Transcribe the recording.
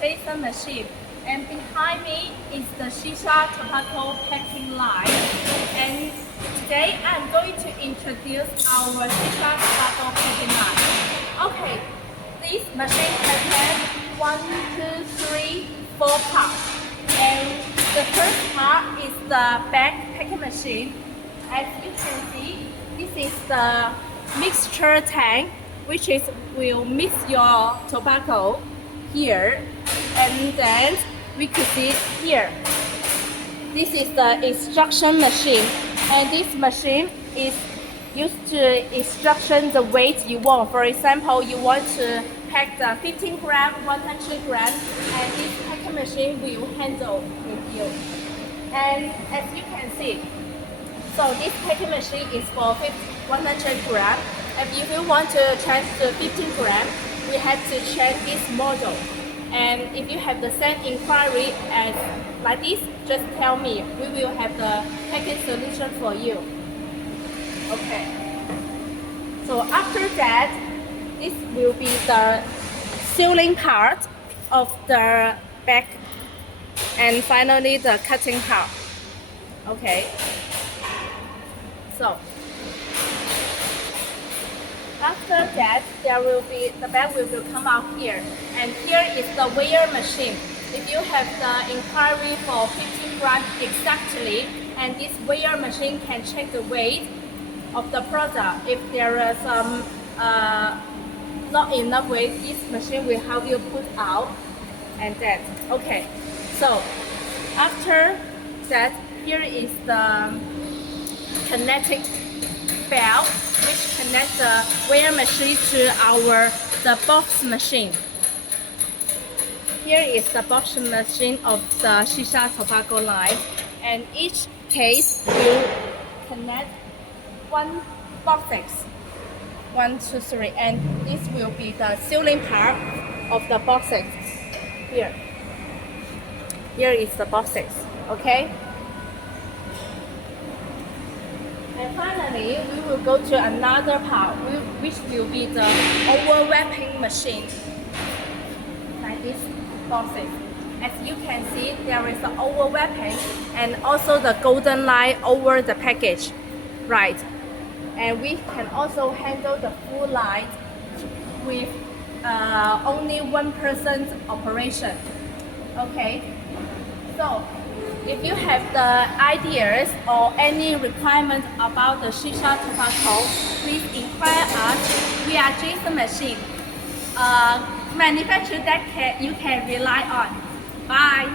Jason machine, and behind me is the shisha tobacco packing line. And today I'm going to introduce our shisha tobacco packing line. Okay, this machine contains 1, 2, 3, 4 parts. And the first part is the bag packing machine. As you can see, this is the mixture tank, which will mix your tobacco here, and then we could see here. This is the extraction machine, and this machine is used to extraction the weight you want. For example, you want to pack the 15 gram, 100 gram, and this packing machine will handle with you. And as you can see, so this packing machine is for 100 gram. And if you want to change to 15 gram, we have to change this model. And if you have the same inquiry as like this, just tell me. We will have the package solution for you. Okay. So after that, this will be the sealing part of the bag, and finally the cutting part. Okay. So after that, the bag will come out here, and here is the weigher machine. If you have the inquiry for 15 grams exactly, and this weigher machine can check the weight of the product. If there is some not enough weight, this machine will help you put out, and that. Okay, so after that, here is the kinetic belt, which connects the weigher machine to the box machine. Here is the box machine of the shisha tobacco line, and each case will connect one box. 1, 2, 3, and this will be the sealing part of the boxes. Here is the boxes. Okay. And finally, we will go to another part, which will be the overwrapping machine, like these boxes. As you can see, there is the overwrapping and also the golden line over the package, right? And we can also handle the full line with only one person's operation. Okay, so if you have the ideas or any requirement about the shisha tobacco, please inquire us. We are Jason Machine, manufacturer that you can rely on. Bye.